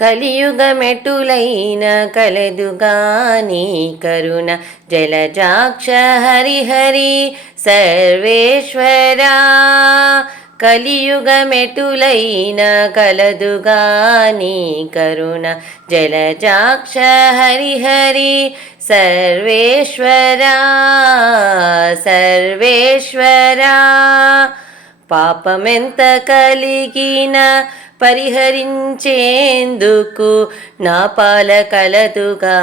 కలియుగమెటులైన కలదుగా నీ కరుణ జలజాక్ష హరిహరి సర్వేశ్వరా. కలియుగమెటులైన కలదుగా నీ కరుణ జలజాక్ష హరిహరి సర్వేశ్వరా సర్వేశ్వరా. పాపమెంత కలిగిన పరిహరించేందుకు నా పాల కలదుగా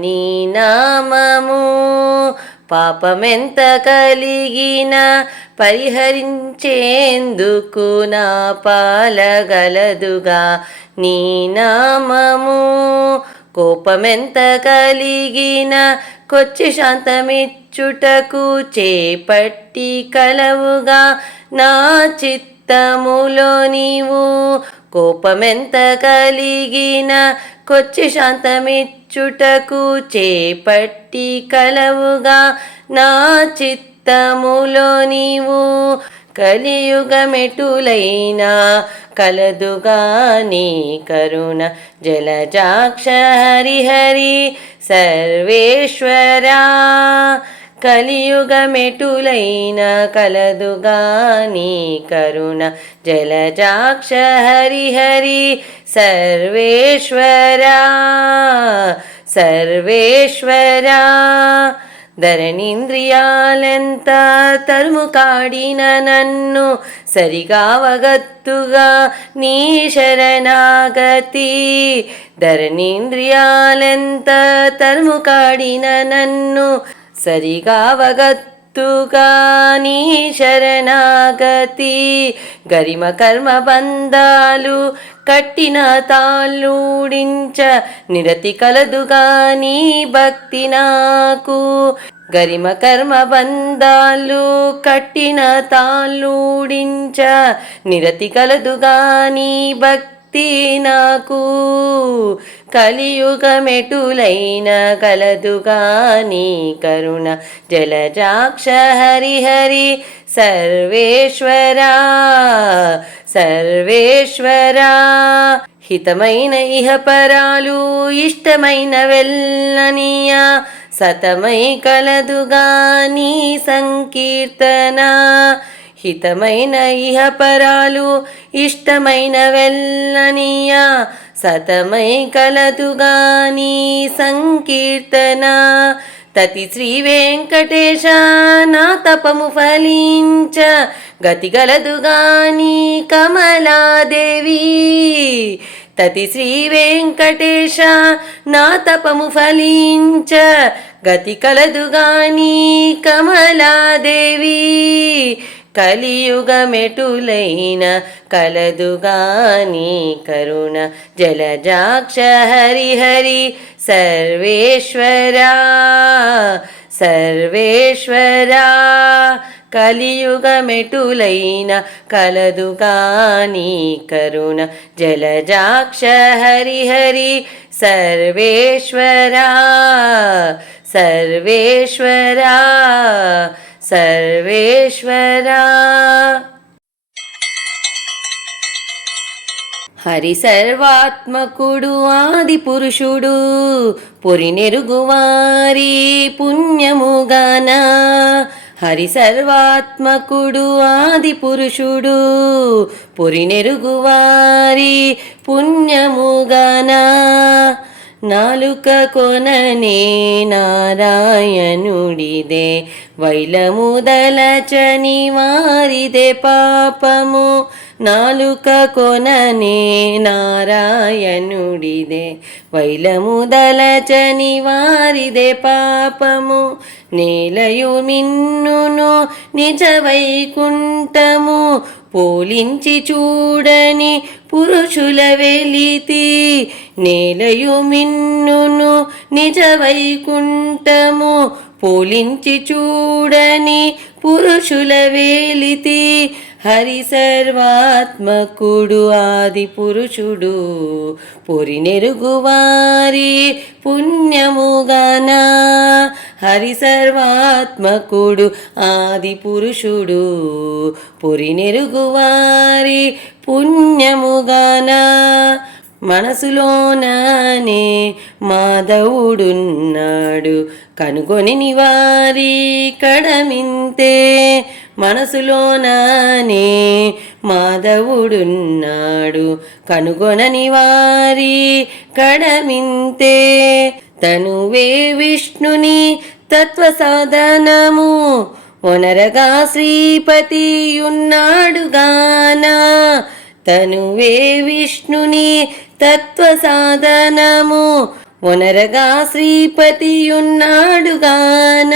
నీ నామము. పాపమెంత కలిగిన పరిహరించేందుకు నా పాలగలదుగా నీ నామము. కోపమెంత కలిగిన కొచ్చి శాంతమిచ్చుటకు చేపట్టి కలవుగా నా చిత్తములో నీవు. కోపమెంత కలిగిన కొచ్చి శాంతమిచ్చుటకు చేపట్టి కలవుగా నా చిత్తములో నీవు. కలియుగమెటులైనా కలదుగా నీ కరుణ జలజాక్ష హరిహరి సర్వేశ్వరా. కలియుగమెటులైన కలదుగా నీ కరుణ జలజాక్ష హరిహరి సర్వేశ్వరా సర్వేశ్వరా. ధరణీంద్రియాలెంత తరుము కాడిన నన్ను సరిగావగత్తుగా నీ శరణాగతి. ధరణీంద్రియాలెంత తరుము కాడిన నన్ను సరిగావగత్తుగా నీ శరణాగతి. గరిమ కర్మ బంధాలు కట్టిన తాళ్ళూడించ నిరతి కలదుగా నీ భక్తి నాకు. గరిమ కర్మ బంధాలు కట్టిన తాళ్ళూడించ నిరతి కలదుగా నీ భక్తి నాకు. కలియుగమెటులైన కలదుగా నీ కరుణ జలజాక్ష హరిహరి సర్వేశ్వరా సర్వేశ్వరా. హితమైన ఇహపరాలు ఇష్టమైన వెల్లనియ సతమై కలదుగా నీ సంకీర్తన. హితమైన ఇహపరాలు ఇష్టమైన వెల్లనియ సతమై కలదుగా నీ సంకీర్తన. తతి శ్రీ వెంకటేశ నా తపము ఫలించ గతి గలదుగా నీ కమలాదేవి. తతి శ్రీ వెంకటేశ నా తపము ఫలించ గతి కలదుగా నీ కమలాదేవి. కలియుగమెటులైన కలదుగా నీ కరుణ జలజాక్ష హరిహరి సర్వేశ్వరా సర్వేశ్వరా. కలియుగమెటులైన కలదుగా నీ కరుణ జలజాక్ష హరిహరి సర్వేశ్వరా సర్వేశ్వరా సర్వేశ్వరా. హరి సర్వాత్మకుడు ఆది పురుషుడు పొరినెరుగువారి పుణ్యముగాన. హరి సర్వాత్మకుడు ఆది పురుషుడు పొరినెరుగువారి పుణ్యముగాన. నాలుక కొననే నారాయణుడిదే వైలముదలచని వారిదే పాపము. నాలుక కొననే నారాయణుడిదే వైలముదలచని వారిదే పాపము. నేలయు మిన్నును నిజ వైకుంఠము పోలించి చూడని పురుషుల వెలితి. నేలయు మిన్నును నిజ వైకుంఠము పోలించి చూడని పురుషుల వెలితి. హరి సర్వాత్మకుడు ఆది పురుషుడు పొరినెరుగువారి పుణ్యముగాన. హరి సర్వాత్మకుడు ఆది పురుషుడు పొరినెరుగువారి పుణ్యముగాన. మనసులోననే మాధవుడున్నాడు కనుగొని వారి కడమింతే. మనసులోననే మాధవుడున్నాడు కనుగొనని వారి కడమింతే. తనువే విష్ణుని తత్వ సాధనము ఒనరగా శ్రీపతియున్నాడుగాన. తనువే విష్ణుని తత్వ సాధనము ఒనరగా శ్రీపతియున్నాడుగాన.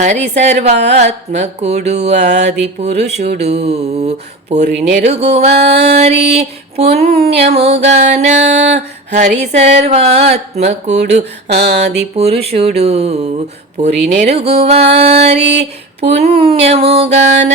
హరి సర్వాత్మకుడు ఆది పురుషుడు పొరినెరుగువారి పుణ్యముగాన. హరి సర్వాత్మకుడు ఆది పురుషుడు పొరినెరుగువారి పుణ్యముగాన.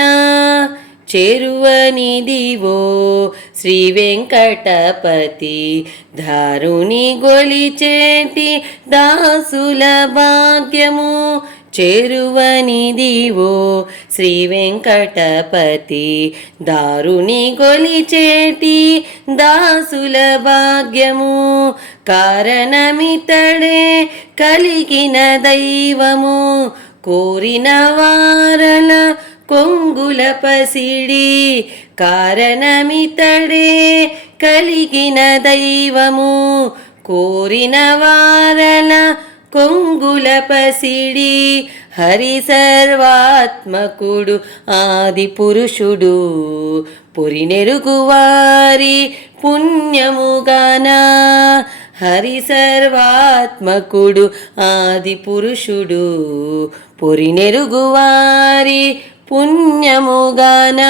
చేరువనిదివో శ్రీ వెంకటపతి దారుని గొలిచేటి దాసుల భాగ్యము. చేరువనిదివో శ్రీ వెంకటపతి దారుని గొలిచేటి దాసుల భాగ్యము. కారణమితడే కలిగిన దైవము కోరిన వారల కొంగుల పసిడి. కారణమితడే కలిగిన దైవము కోరిన వారల కొంగుల పసిడి. హరి సర్వాత్మకుడు ఆది పురుషుడు పొరినెరుగువారి పుణ్యముగాన. హరి సర్వాత్మకుడు ఆది పురుషుడు పొరినెరుగువారి పుణ్యముగాన.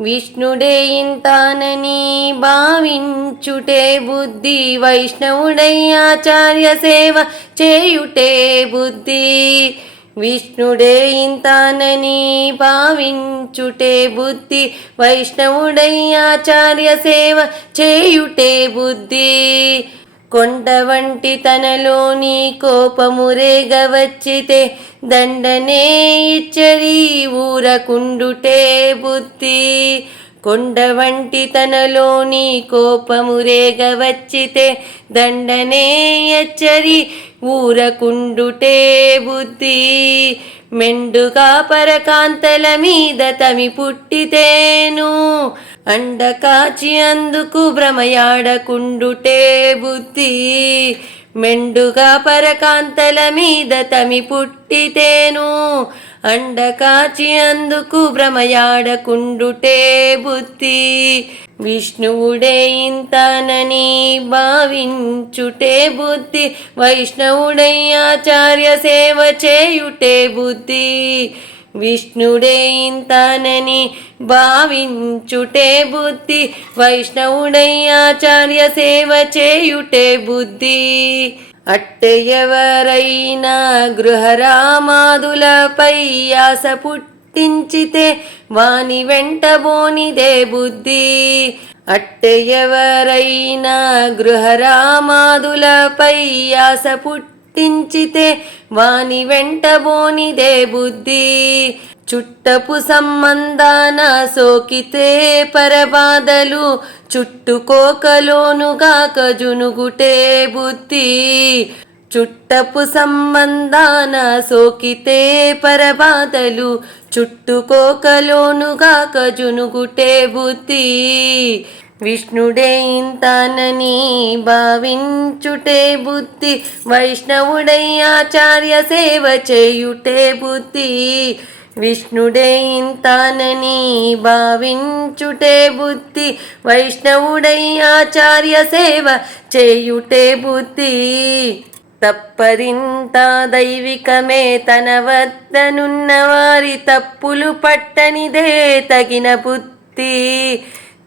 విష్ణుడే ఇంతానని భావించుటే బుద్ధి. వైష్ణవుడై ఆచార్య సేవ చేయుటే బుద్ధి. విష్ణుడే ఇంతానని భావించుటే బుద్ధి. వైష్ణవుడై ఆచార్య సేవ చేయుటే బుద్ధి. కొండ వంటి తనలోని కోపమురేగవచ్చితే దండనే ఇచ్చరి ఊరకుండుటే బుద్ధి. కొండ వంటి తనలోని కోపమురేగవచ్చితే దండనే ఎచ్చరి ఊరకుండుటే బుద్ధి. మెండుగా పరకాంతల మీద తమి పుట్టితేను అండ కాచి అందుకు భ్రమయాడకుండుటే బుద్ధి. మెండుగా పరకాంతల మీద తమి పుట్టితేను అండ కాచి అందుకు భ్రమయాడకుండుటే బుద్ధి. విష్ణువుడే ఇంతానని భావించుటే బుద్ధి. వైష్ణవుడై ఆచార్య సేవ చేయుటే బుద్ధి. విష్ణుడే ఇంతానని భావించుటే బుద్ధి. వైష్ణవుడై ఆచార్య సేవ చేయుటే బుద్ధి. అట్టె ఎవరైనా గృహరామాదులపై ఆశ పుట్టించితే వాని వెంటబోనిదే బుద్ధి. అట్టె ఎవరైనా గృహరామాదులపై ఆశ పుట్టించితే వాని వెంటబోనిదే బుద్ధి. చుట్టపు సంబంధాన సోకితే పరబాధలు చుట్టుకోకలోనుగాక జునుగుటే బుద్ధి. చుట్టపు సంబంధాన సోకితే పరబాధలు చుట్టుకోకలోనుగాక జునుగుటే బుద్ధి. విష్ణుడే ఇంతానని భావించుటే బుద్ధి. వైష్ణవుడై ఆచార్య సేవ చేయుటే బుద్ధి. విష్ణుడే ఇంతానని భావించుటే బుద్ధి. వైష్ణవుడై ఆచార్య సేవ చేయుటే బుద్ధి. తప్పరింత దైవికమే తన వద్దనున్న వారి తప్పులు పట్టనిదే తగిన బుద్ధి.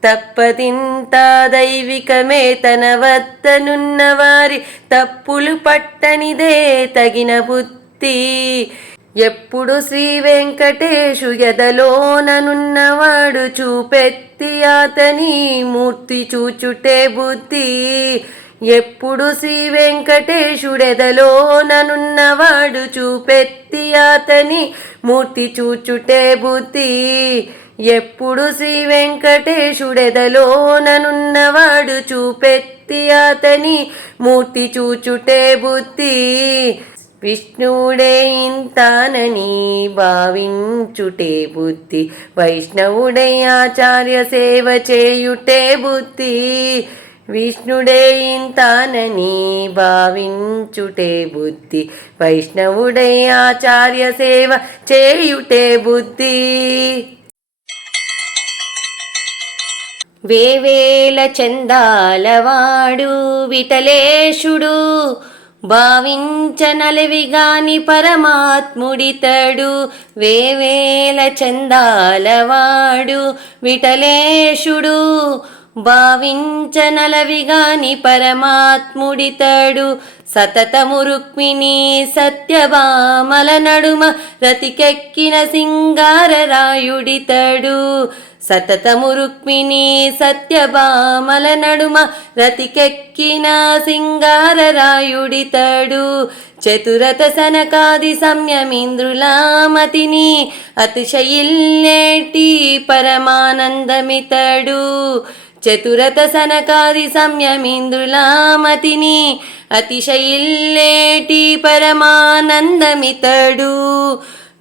తప్పదింత దైవికమే తన వద్దనున్న వారి తప్పులు పట్టనిదే తగిన బుద్ధి. ఎప్పుడు శ్రీ వెంకటేశు ఎదలోననున్నవాడు చూపెత్తి అతని మూర్తి చూచుటే బుద్ధి. ఎప్పుడు శ్రీ వెంకటేశుడెదలోననున్నవాడు చూపెత్తి అతని మూర్తి చూచుటే బుద్ధి. ఎప్పుడు శ్రీ వెంకటేశుడెదలోననున్నవాడు చూపెత్తి అతని మూర్తి చూచుటే బుద్ధి. విష్ణువుడే ఇంతానని భావించుటే బుద్ధి. వైష్ణవుడై ఆచార్య సేవ చేయుటే బుద్ధి. విష్ణుడే ఇంతానని భావించుటే బుద్ధి. వైష్ణవుడై ఆచార్య సేవ చేయుటే బుద్ధి. వేవేల చందాలవాడు విఠలేశుడు భావించనలవిగాని పరమాత్ముడితడు. వేవేల చందాలవాడు విఠలేశుడు భావించనలవిగాని పరమాత్ముడితడు. సతతము రుక్మిణి సత్యభామల నడుమ రతికెక్కిన సింగారరాయుడితడు. సతతము రుక్మిణి సత్యభామల నడుమ రతికెక్కిన సింగారరాయుడితడు. చతురత సనకాది సంయమీంద్రులామతిని అతిశయిల్లేటి పరమానందమితడు. చతురత సనకాది సంయమీంద్రులామతిని అతిశయిల్లేటి పరమానందమితడు.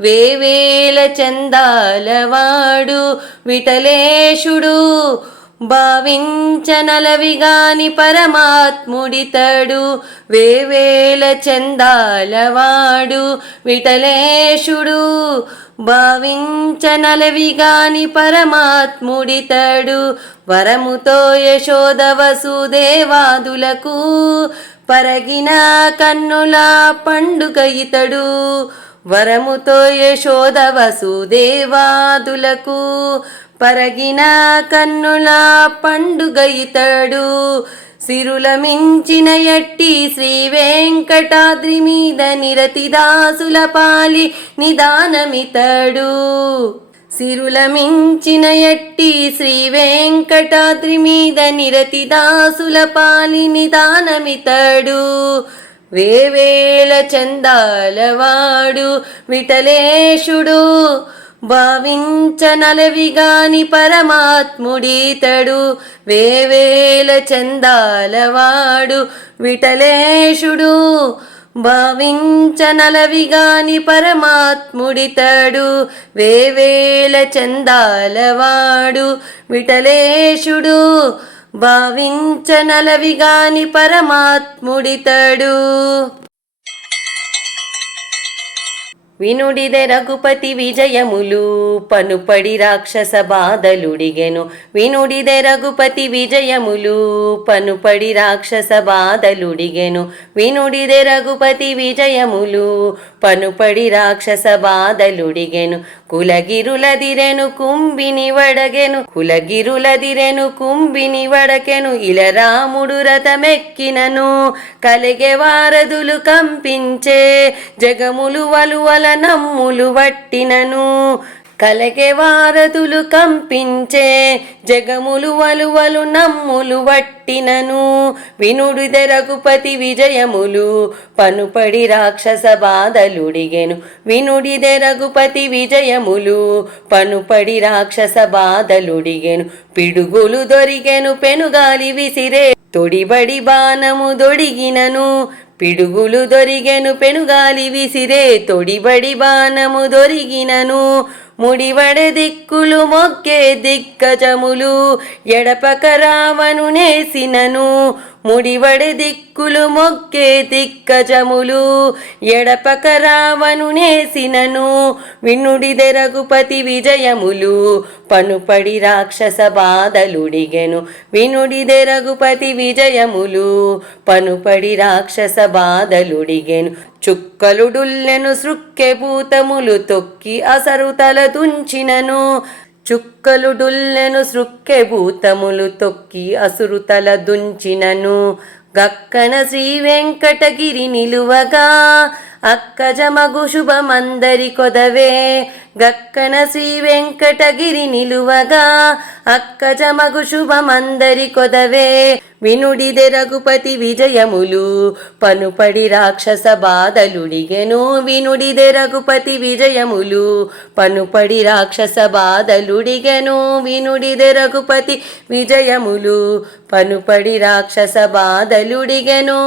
వేవేల చందాలవాడు విఠలేశుడు భావించనలవిగాని పరమాత్ముడితడు. వేవేల చందాలవాడు విఠలేశుడు భావించనలవిగాని పరమాత్ముడితడు. వరముతో యశోద వసుదేవాదులకు పరగిన కన్నుల పండుగ ఇతడు. వరముతో యశోద వసుదేవాదులకు పరగిన కన్నుల పండుగ ఇతడు. సిరుల మించిన ఎట్టి శ్రీ వెంకటాద్రి మీద నిరతిదాసుల పాలి నిదానమితడు. సిరుల మించిన ఎట్టి శ్రీ వెంకటాద్రి మీద నిరతిదాసుల పాలి నిదానమితడు. వేవేల చందాలవాడు విఠలేశుడు భావించనలవిగాని పరమాత్ముడితడు. వేవేల చందాలవాడు విఠలేశుడు భావించనలవిగాని పరమాత్ముడితడు. వేవేల చందాలవాడు విఠలేశుడు భావించనలవిగాని పరమాత్ముడితడు. వినుడిదె రఘుపతి విజయములు పనుపడి రాక్షస బాధలుడిగెను. వినుడిదె రఘుపతి విజయములు పనుపడి రాక్షస బాధలుడిగెను. వినుడిదె రఘుపతి విజయములు పనుపడి రాక్షస బాధలుడిగెను. కులగిరులదిరెను కుంభిని వడగెను. కులగిరులదిరెను కుంభిని వడకెను. ఇల రాముడు రథమెక్కినను కలిగే వారధులు కంపించే. జగములు వలువల నమ్ములు వట్టినను కలగే వారధులు కంపించే. జగములు వలువలు నమ్ములు వట్టినను. వినుడిదె రఘుపతి విజయములు పనుపడి రాక్షస బాధలుడిగెను. వినుడిదె రఘుపతి విజయములు పనుపడి రాక్షస బాధలుడిగెను. పిడుగులు దొరిగెను పెనుగాలి విసిరే. తొడిబడి బాణము దొడిగినను. పిడుగులు దొరిగెను పెనుగాలి విసిరే. తొడిబడి బాణము దొరిగినను. ముడివడే దిక్కులు మొక్కే దిగ్గజములు ఎడపక రావను నేసినను. ముడివడే దిక్కులు మొక్కే దిగ్గజములు ఎడపక రావను నేసినను. వినుడిదె రఘుపతి విజయములు పనుపడి రాక్షస బాధలుడిగెను. వినుడిదె రఘుపతి విజయములు పనుపడి రాక్షస బాధలుడిగెను. చుక్కలు డుల్లెను సృక్కె భూతములు తొక్కి అసరు తల దుంచినను. చుక్కలు డుల్లెను సృక్కె భూతములు తొక్కి అసురు తల దుంచినను. గక్కన శ్రీ వెంకటగిరి నిలువగా అక్కజమగు శుభమందరి కొదవే గక్కన శ్రీ వెంకటగిరి నిలువగా అక్కజమగు శుభమందరి కొదవే వినుడిదె రఘుపతి విజయములు పనుపడి రాక్షస బాధలుడిగెను వినుడిదె రఘుపతి విజయములు పనుపడి రాక్షస బాధలుడిగెను వినుడిదె రఘుపతి విజయములు పనుపడి రాక్షస బాధలుడిగెను.